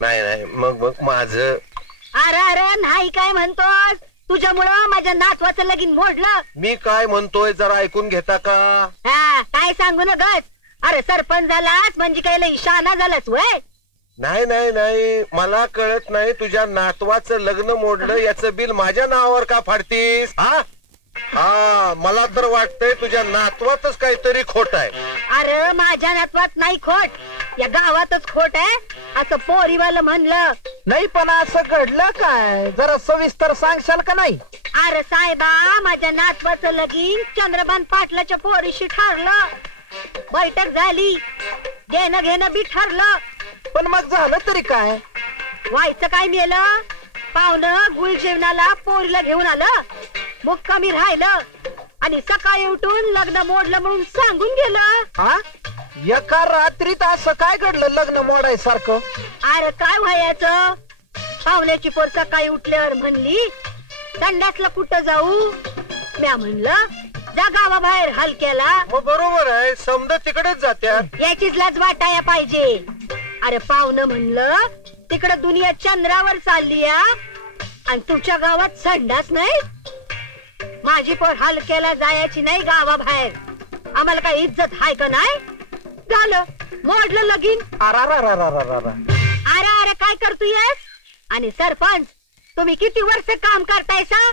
नाही नाही मग मग माझं. अरे अरे नाही काय म्हणतोस? तुझ्यामुळं माझ्या नातवाचं लगीन मोडलं. मी काय म्हणतोय जरा ऐकून घेता का? हा काय सांगू न गच. अरे सरपंच झालास म्हणजे काय लई शहाणा झालास वय? नाही नाही नाही मला कळत नाही तुझ्या नातवाचं लग्न मोडलं याचं बिल माझ्या नावावर का फाडतीस? हा हा मला तर वाटतंय तुझ्या नातवातच काहीतरी खोट आहे. अरे माझ्या नातवात नाही खोट, या गावातच खोट आहे असं पोरीवालं म्हणलं. नाही पण असं घडलं काय जरा सविस्तर सांगशाल का? नाही अरे साहेबा माझ्या नातवाचं लगीन चंद्रभान पाटलाच्या पोरीशी ठरलं. बैठक झाली, देणं घेणं बी ठरलं. पण मग झालं तरी काय? व्हायचं काय मेलं? पाहुणं गुळ जेवणाला पोरीला घेऊन आलं, मुक्कामी राहिलं आणि सकाळी उठून लग्न मोडलं म्हणून सांगून गेलं. हा एका रात्रीत असं काय घडलं लग्न मोडायसारखं? अरे काय व्हायचं? पाहुण्याची पोर सकाळी उठल्यावर म्हणली संडासला कुठं जाऊ? म्या म्हणलं जा गावाबाहेर हलक्याला. मग बरोबर आहे समजा तिकडेच जात्यात. याचीच लाज वाटाया पाहिजे. अरे पाहुणं म्हणलं तिकडं दुनिया चंद्रावर चालली आणि तुमच्या गावात संडास नाही. माझी पोर हलक्याला जायची नाही गावाबाहेर. आम्हाला काय इज्जत हाय का नाही? झालं मोडलं लगीन. अरे अरे काय करतोयस? आणि सरपंच तुम्ही किती वर्ष काम करतायसा?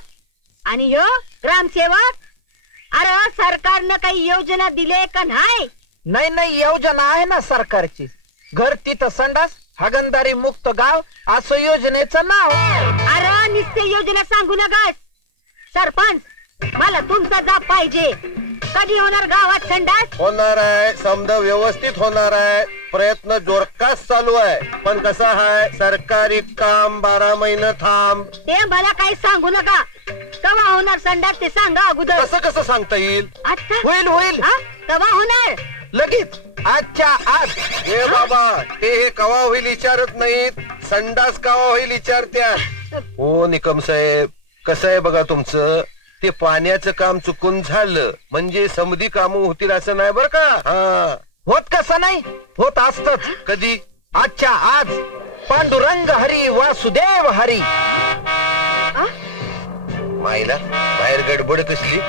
आणि यो ग्रामसेवक? अरे सरकारनं काही योजना दिले का नाही? नाही नाही योजना आहे ना सरकारची. घर तिथं संडास हागणदारी मुक्त गाव असं योजनेचं नाव. अरे नुसते योजना सांगू नका. सरपंच मला तुमचा जाब पाहिजे. कधी होणार गावात संडास? होणार आहे समजा व्यवस्थित होणार आहे. प्रयत्न जोरकास चालू आहे. पण कसं आहे सरकारी काम 12 महिने थांब. ते मला काही सांगू नका. केव्हा होणार संडास ते सांगा अगोदर. कसं कसं सांगता येईल? आता होईल होईल. केव्हा होणार? लगेच आजच्या आज. हे बाबा ते कवा होईल विचारत नाहीत, संडास कवा होईल विचारत्यात. हो निकम साहेब कसं आहे बघा तुमचं ते पाण्याचं काम चुकून झालं म्हणजे समधी कामं होतील असं नाही बरं का? हा होत कसं नाही होत असतच. कधी? आजच्या आज. पांडुरंग हरी वासुदेव हरी. माईला बाहेर गडबड कसली?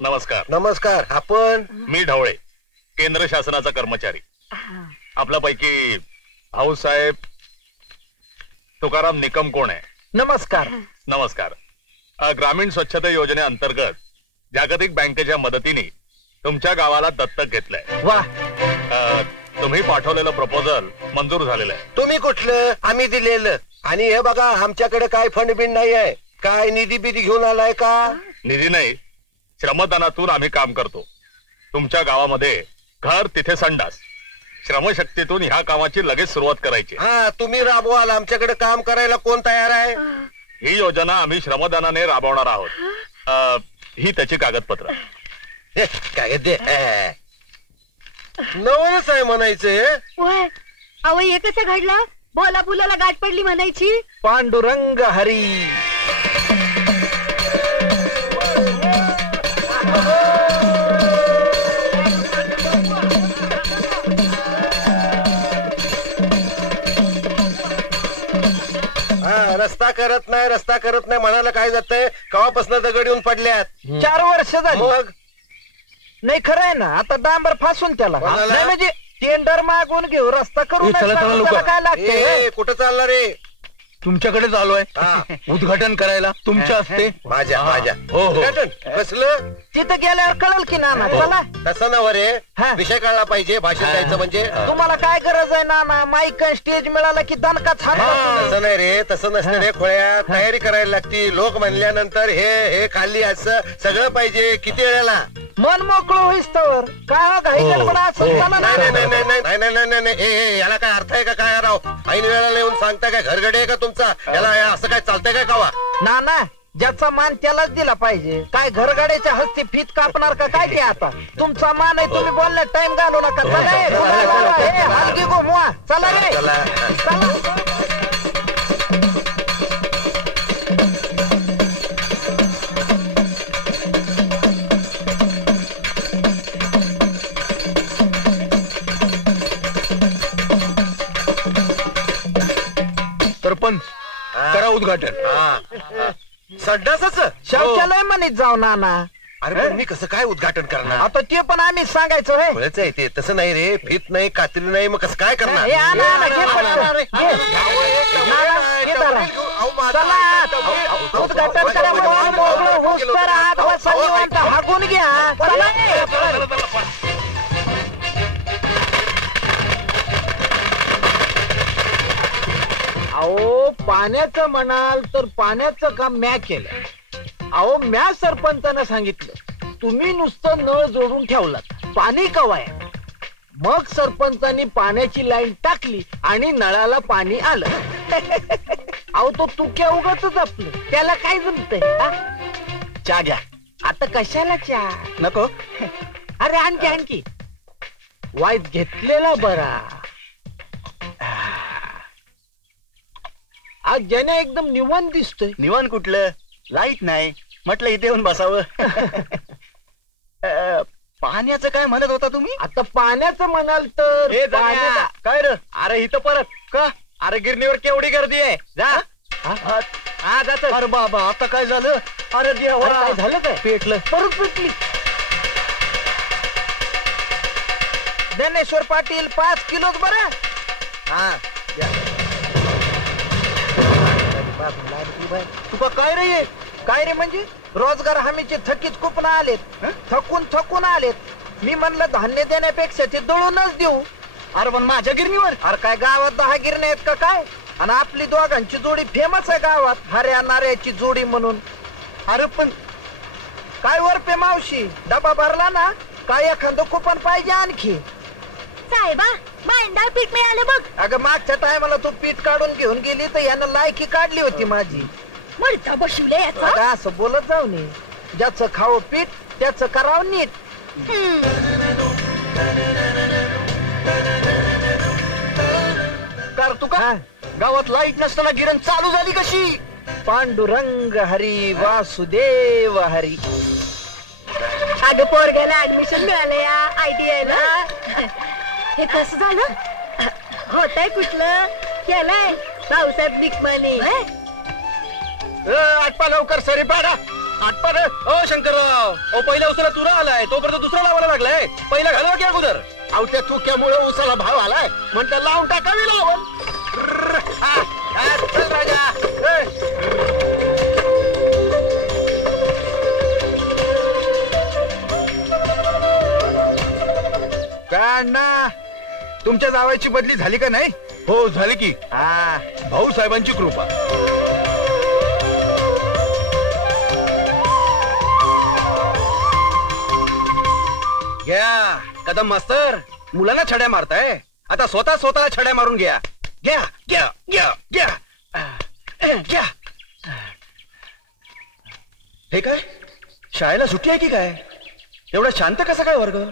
नमस्कार. नमस्कार. आपण? मी ढवळे केंद्र शासनाचा कर्मचारी. आपल्यापैकी भाऊसाहेब तुकाराम निकम कोण आहे? नमस्कार. नमस्कार. ग्रामीण स्वच्छता योजनेअंतर्गत जागतिक बँकेच्या मदतीने तुमच्या गावाला दत्तक घेतलंय. वा. तुम्ही पाठवलेलं प्रपोजल मंजूर झालेलं आहे. तुम्ही कुठलं? आम्ही दिलेलं. आणि हे बघा आमच्याकडे काय फंड बिंड नाही आहे. काय निधी बिधी घेऊन आलाय का? निधी नाही श्रमदानातून आम्ही काम करतो. तुमच्या गावामध्ये घर तिथे संडास श्रमशक्तीतून ह्या कामाची लगेच सुरुवात करायची. हा तुम्ही राबवाल. आमच्याकडे काम करायला कोण तयार आहे? ही योजना आम्ही श्रमदानाने राबवणार आहोत. ही त्याची कागदपत्र. काय दे नवलच आहे म्हणायचं. अहो हे कसं घडलं? बोला बुलाला गाठ पडली म्हणायची. पांडुरंग हरी. रस्ता करत नाही रस्ता करत नाही म्हणाला काय जातंय? कवापासून दगड येऊन पडल्यात? 4 वर्ष झाली. मग नाही खरं आहे ना आता डांबर फासून त्याला. नाही म्हणजे टेंडर मागून घेऊ रस्ता करू. काय लागते? कुठं चालला रे? तुमच्याकडे चालूय उद्घाटन करायला तुमच्या हस्ते. माझ्या हो हो. कसलं? तिथं गेल्यावर कळल की नाना. चला. तसं नव रे विषय कळला पाहिजे. भाषण द्यायचं म्हणजे तुम्हाला काय गरज आहे नाना? माईक स्टेज मिळाला की दणका छान. तसं नाही रे तसं नसतं रे खोळ्या. तयारी करायला लागती. लोक म्हणल्यानंतर हे खाल्ली असं सगळं पाहिजे. किती वेळेला मन मोकळं होईस तर काय घाई गडबड असं. नाही याला काय अर्थ आहे का काय राव? ऐन वेळेला येऊन सांगताय काय घरगडे आहे का तुमचा? याला असं काय चालतंय काय कावा? नाना ज्याचा मान त्यालाच दिला पाहिजे. काय घरगाड्याच्या हस्ती फीत कापणार का काय ते? आता तुमचा मान आहे, तुम्ही बोलण्यात टाइम घालू नका. हलगी घुमवा. चला रे चला. सरपंच करा उद्घाटन. संडासच शौचालय म्हणत जाऊ नाना. अरे पण मी कसं काय उद्घाटन करणार? आता ते पण आम्ही सांगायचं होय. कळच आहे ते. तसं नाही रे, फीत नाही, कात्री नाही, मग कसं काय करणार? हे आणा, आणा, घे पटकन. घे. नाना, घे जरा. चला, उद्घाटन करा. मोकळं होऊस तर आत बसा निवांत. हाकून घ्या. चला. अहो पाण्याचं म्हणाल तर पाण्याचं काम म्या केलं. अहो म्या सरपंचानं सांगितलं तुम्ही नुसतं नळ जोडून ठेवलात, पाणी कवाय. मग सरपंचांनी पाण्याची लाईन टाकली आणि नळाला पाणी आलं. अहो तो तुक्या उगाच आपलं, त्याला काय जमतंय? चहा घ्या. आता कशाला चहा नको? अरे आणखी आणखी वाईट घेतलेला बरा. आज ज्याने एकदम निवांत दिसतोय. निवांत कुठलं? लाईट नाही म्हटलं इथे येऊन बसावं. पाण्याचं काय म्हणत होता तुम्ही? आता पाण्याचं म्हणाल तर काय रे? अरे इथं परत का? अरे गिरणीवर केवढी गर्दी आहे. जा. अरे बाबा आता काय झालं? अरे देवा काय झालं? काय पेटलं. परत पेटली. ज्ञानेश्वर पाटील 5 किलोच बरं. हा तुका काय रे? काय रे म्हणजे रोजगार हमीचे थकीत कुपन आलेत. थकून आलेत. मी म्हणलं धान्य देण्यापेक्षा ते दळूनच देऊ. अरे पण माझ्या गिरणीवर? अरे काय गावात 10 गिरण्या आहेत का काय? आणि आपली दोघांची जोडी फेमस आहे गावात, हऱ्या नाऱ्याची जोडी म्हणून. अरे पण काय वरपे मावशी, डबा भरला ना? काय एखादं कुपन पाहिजे आणखी? साहेबा मांडा पीठ मिळालं बघ. अगं मागच्या टायमाला तू पीठ काढून घेऊन गेली तर यानं लायकी काढली होती माझी. मरता बसवले याचा. अगं असं बोलत जाऊ नये. ज्याचं खावं पीठ त्याचं करावं नीट. कार तुका गावात लाईट नसताना गिरण चालू झाली कशी? पांडुरंग हरी वासुदेव हरी. अगं पोरग्याला ऍडमिशन मिळालं या ITI ला. हे कसं झालं? होतंय कुठलं? केलंय भाऊसाहेब निकमाने. आटपा लवकर सरी पाडा. आटपा रे. ओ शंकरराव, ओ पहिल्या उसाला तुरा आलाय तोपर्यंत दुसरा लावायला लागलाय. पहिला घालवा की अगोदर. अहो त्या तुक्यामुळे उसाला भाव आलाय म्हणतं लावून टाकावी लावून. चल राजा. काय अण्णा, तुमच्या जावायची बदली झाली का नाही? हो झाली की. भाऊ साहेबांची कृपा. घ्या कदम मास्तर, मुलांना छड्या मारताय, आता स्वतः छड्या मारून घ्या. घ्या घ्या घ्या घ्या घ्या. हे काय शाळेला सुट्टी आहे की काय? एवढा शांत कसा काय वर्ग?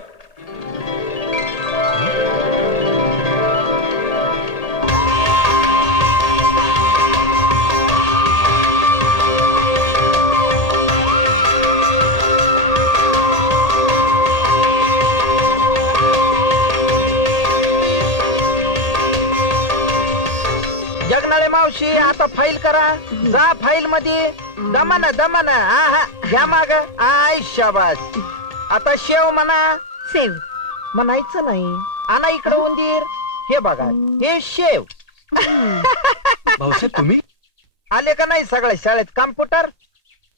जगनाळे मावशी आता फाईल करा. जा फाईल मध्ये. दमाना दमाना. हा घ्या माग. आय शाबास. आता शेव म्हणा. सेव म्हणायचं नाही. आणा इकडं उंदीर. हे बघा हे शेव. भाऊसाहेब तुम्ही आले का नाही सगळ्या शाळेत कॉम्प्युटर?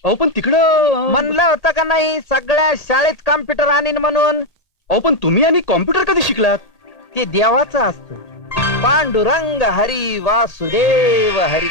अहो पण तिकडं म्हणलं होतं का नाही सगळ्या शाळेत कॉम्प्युटर आणीन म्हणून? अहो पण तुम्ही आणि कॉम्प्युटर कधी शिकलात? ते देवाचं असतं. पांडुरंग हरी वासुदेव हरी.